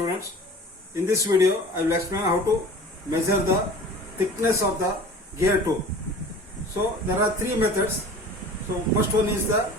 students. In this video, I will explain how to measure the thickness of the gear tooth. So there are three methods. So first one is the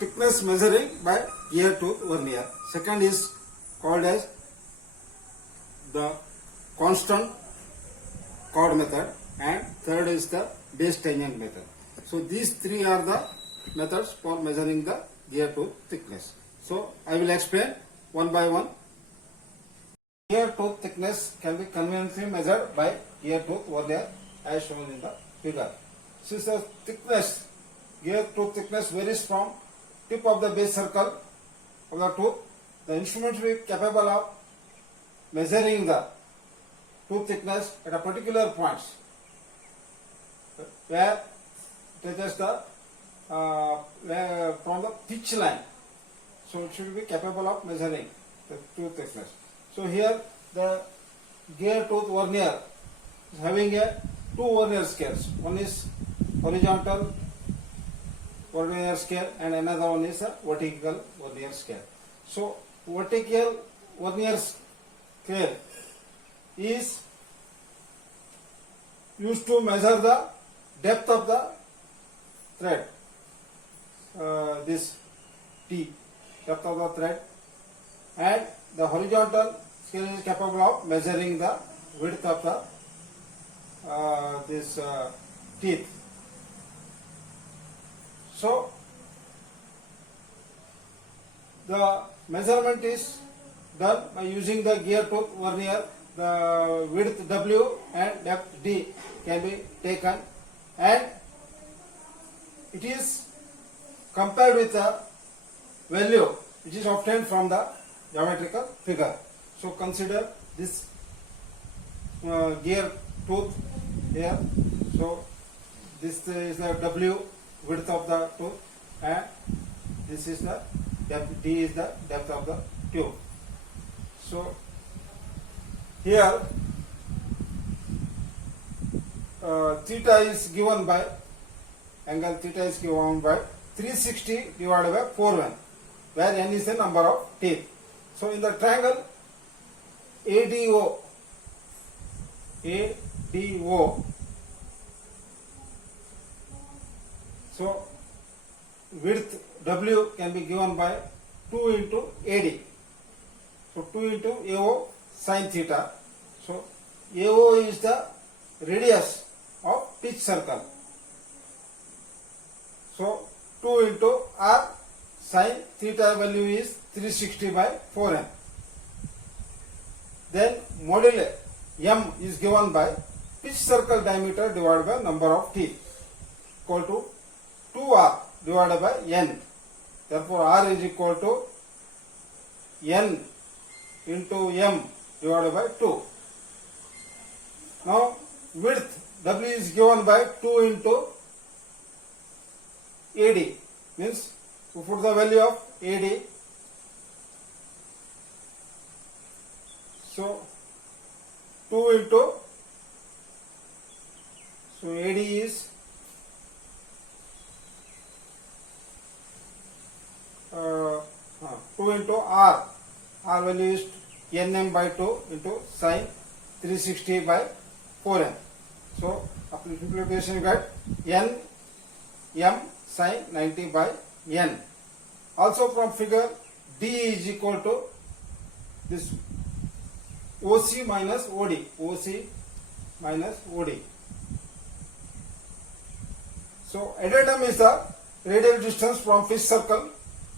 thickness measuring by gear tooth vernier. Second is called as the constant chord method, and third is the base tangent method. So these three are the methods for measuring the gear tooth thickness. So I will explain one by one. Gear tooth thickness can be conveniently measured by gear tooth vernier as shown in the figure. Since the thickness, gear tooth thickness varies from tip of the base circle of the tooth, the instrument will be capable of measuring the tooth thickness at a particular point where it touches the from the pitch line. So it should be capable of measuring the tooth thickness. So here the gear tooth vernier is having two vernier scales. One is horizontal vernier scale and another one is a vertical vernier scale. So vertical vernier scale is used to measure the depth of the thread, this T, depth of the thread, and the horizontal scale is capable of measuring the width of the teeth. So the measurement is done by using the gear tooth vernier. The width W and depth D can be taken, and it is compared with the value which is obtained from the geometrical figure. So consider this gear tooth here. So this is the W width of the tooth, and this is the depth, D is the depth of the tube. So here theta is given by, angle theta is given by 360 divided by 4n, where n is the number of teeth. So in the triangle ADO, so width W can be given by 2 into AD. So 2 into AO sin theta. So AO is the radius of pitch circle. So 2 into R sin theta value is 360 by 4n. Then moduli M is given by pitch circle diameter divided by number of teeth, equal to 2R divided by N. Therefore R is equal to N into M divided by 2. Now width W is given by 2 into AD, means we put the value of AD. So 2 into, so AD is 2 into R. R value is Nm by 2 into sin 360 by 4n. So after simplification you get N M sin 90 by N. Also from figure D is equal to this OC minus OD. OC minus OD. So addendum is the radial distance from pitch circle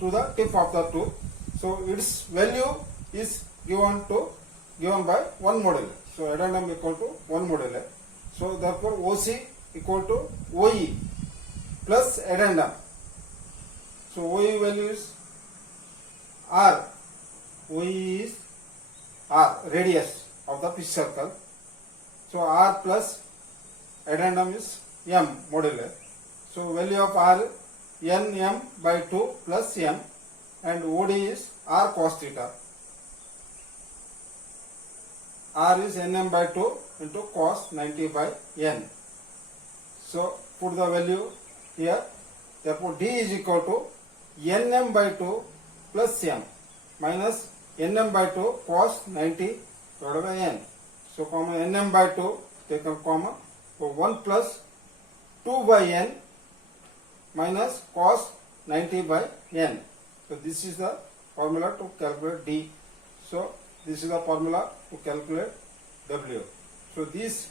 to the tip of the tooth. So its value is given by 1 module. So addendum equal to 1 module. So therefore OC equal to OE plus addendum. So OE value is R. OE is R, radius of the pitch circle. So R plus addendum is M module. So value of R Nm by 2 plus M, and OD is R cos theta. R is Nm by 2 into cos 90 by N. So put the value here. Therefore D is equal to Nm by 2 plus M. minus nm by 2 cos 90 divided by n. So comma nm by 2 taken comma, so 1 plus 2 by n minus cos 90 by n. So this is the formula to calculate D. So this is the formula to calculate W. So these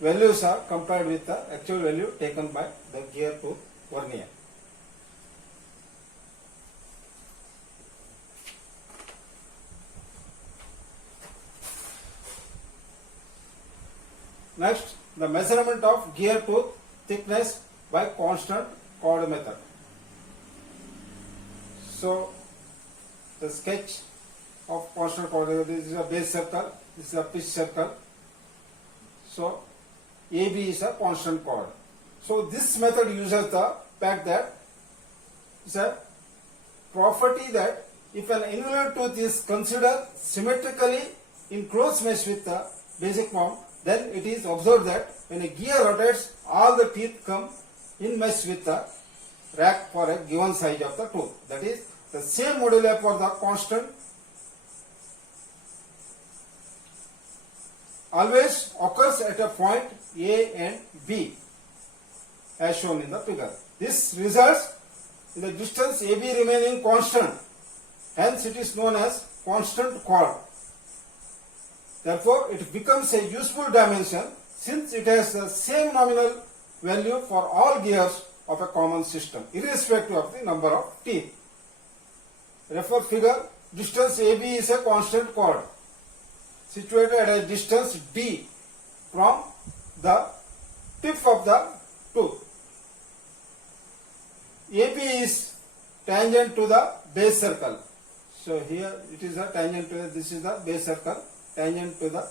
values are compared with the actual value taken by the gear tooth vernier. Next, the measurement of gear tooth thickness by constant chord method. So, the sketch of constant chord method, this is a base circle, this is a pitch circle. So, AB is a constant chord. So, this method uses the fact that it's a property that if an angular tooth is considered symmetrically in close mesh with the basic form, then it is observed that when a gear rotates, all the teeth come in mesh with the rack for a given size of the tooth. That is, the same moduli for the constant always occurs at a point A and B as shown in the figure. This results in the distance AB remaining constant. Hence, it is known as constant chord. Therefore, it becomes a useful dimension since it has the same nominal value for all gears of a common system, irrespective of the number of teeth. Refer figure. Distance AB is a constant chord situated at a distance D from the tip of the tooth. AB is tangent to the base circle. So here it is a tangent to this is the base circle, tangent to the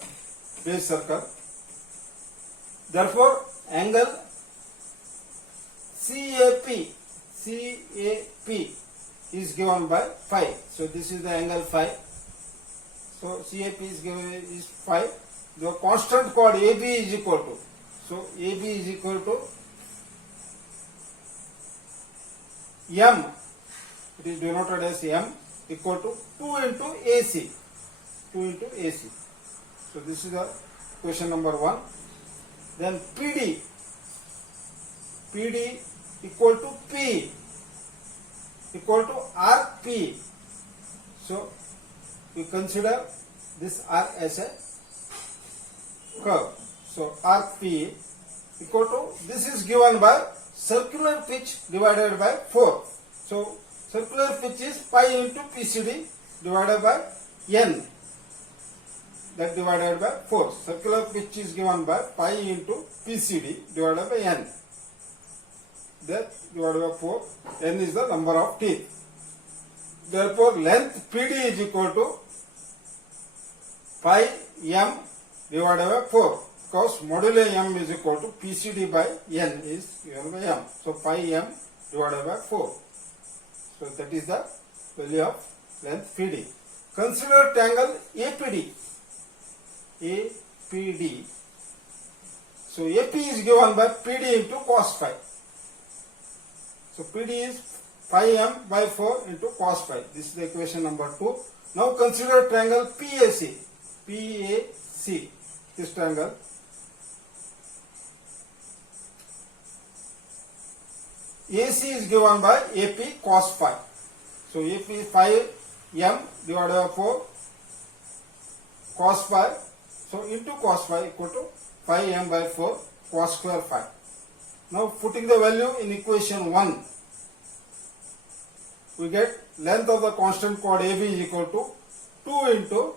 base circle. Therefore, angle CAP is given by phi. So this is the angle phi. So CAP is given is phi. The constant chord AB is equal to, so AB is equal to M. It is denoted as M equal to 2 into AC. 2 into AC. So this is the question number 1. Then PD equal to P equal to RP. So we consider this R as a curve. So RP equal to, this is given by circular pitch divided by 4. So circular pitch is pi into PCD divided by N, that divided by 4. Circular pitch is given by pi into PCD divided by N, that divided by 4. N is the number of teeth. Therefore, length PD is equal to pi M divided by 4, because modulo M is equal to PCD by N is given by M. So pi M divided by 4. So that is the value of length PD. Consider triangle APD. APD. So AP is given by PD into cos phi. So PD is phi M by 4 into cos phi. This is the equation number 2. Now consider triangle PAC. PAC. This triangle. AC is given by AP cos phi. So AP is phi M divided by 4 cos phi. So into cos phi equal to phi M by 4 cos square phi. Now putting the value in equation 1, we get length of the constant chord AB is equal to 2 into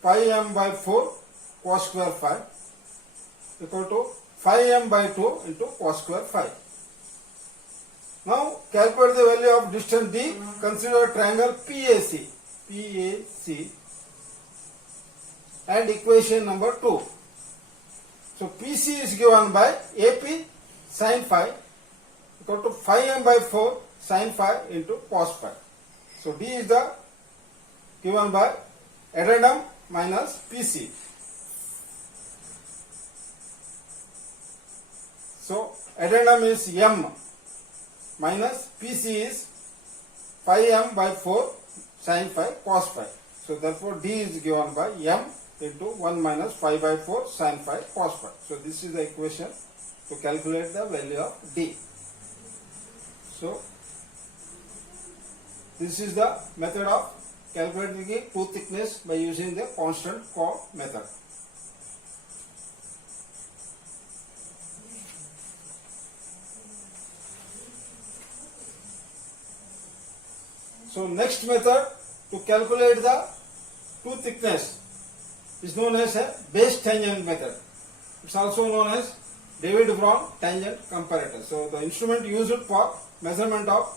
phi M by 4 cos square phi equal to phi M by 2 into cos square phi. Now calculate the value of distance D. Consider triangle PAC. PAC and equation number 2. So PC is given by AP sin phi equal to phi M by 4 sin phi into cos phi. So D is the given by addendum minus PC. So addendum is M minus PC is phi M by 4 sin phi cos phi. So therefore D is given by m into 1 minus pi by 4 sin phi cos phi. So this is the equation to calculate the value of D. So this is the method of calculating the tooth thickness by using the constant chord method. So next method to calculate the tooth thickness is known as a base tangent method. It's also known as David-Braun tangent comparator. So the instrument used for measurement of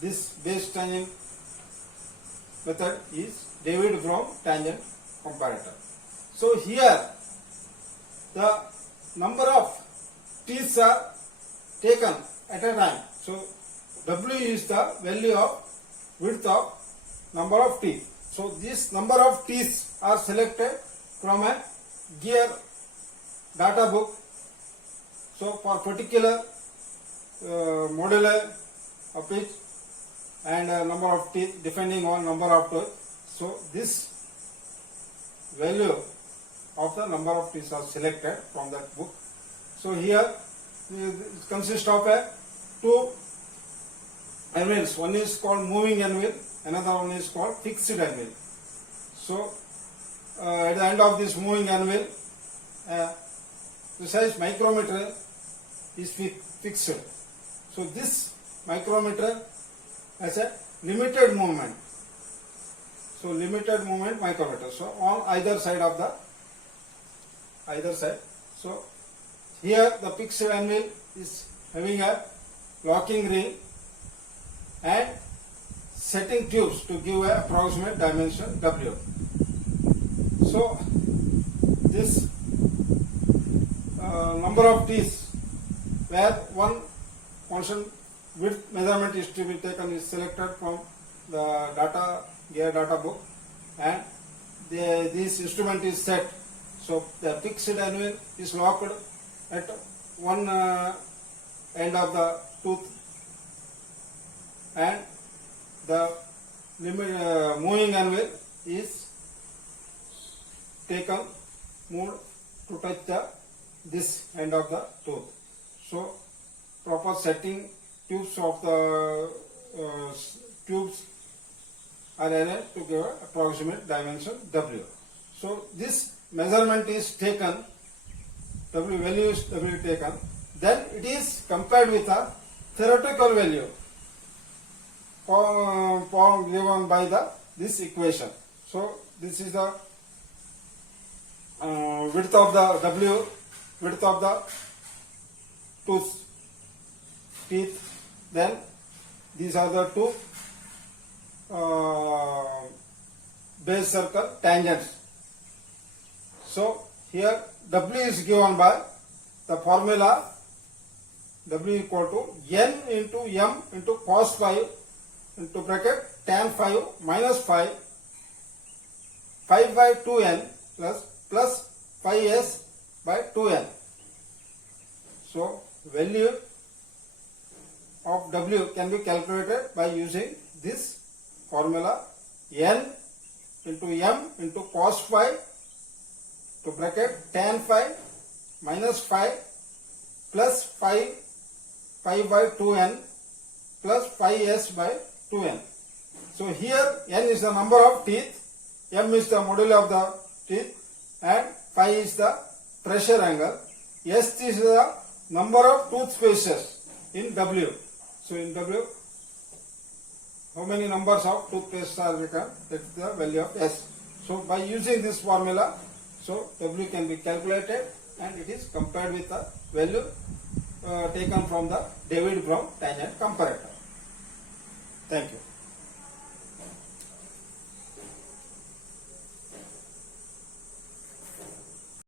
this base tangent method is David-Braun tangent comparator. So here the number of teeth are taken at a time. So W is the value of width of number of teeth. So this number of teeth are selected from a gear data book. So for particular model of it and number of teeth depending on number of teeth. So this value of the number of teeth are selected from that book. So here it consists of two anvils. One is called moving anvil, another one is called fixed anvil. So at the end of this moving anvil, precise micrometer is fixed. So this micrometer has a limited movement. So limited movement micrometer. So on either side of the So here the fixed anvil is having a locking ring and setting tubes to give a approximate dimension W. So this number of teeth where one constant width measurement is to be taken is selected from the gear data book, and this instrument is set. So the fixed anvil is locked at one end of the tooth, and the moving anvil is moved to touch this end of the tooth. So proper setting tubes of the tubes are arranged to give approximate dimension W. So this measurement is taken, W value is W taken, then it is compared with a theoretical value given by this equation. So this is the width of the W, width of the teeth. Then these are the two base circle tangents. So here W is given by the formula W equal to N into M into cos phi into bracket tan phi minus phi 5 by 2n plus phi s by 2n. So value of W can be calculated by using this formula N into M into cos phi to bracket tan phi minus phi plus phi by 2n plus phi s by 2n. So here n is the number of teeth, m is the modulo of the teeth, and phi is the pressure angle, s is the number of tooth spaces in W. So in W, how many numbers of toothpaste are taken? That's the value of S. So by using this formula, so W can be calculated and it is compared with the value taken from the David-Braun tangent comparator. Thank you.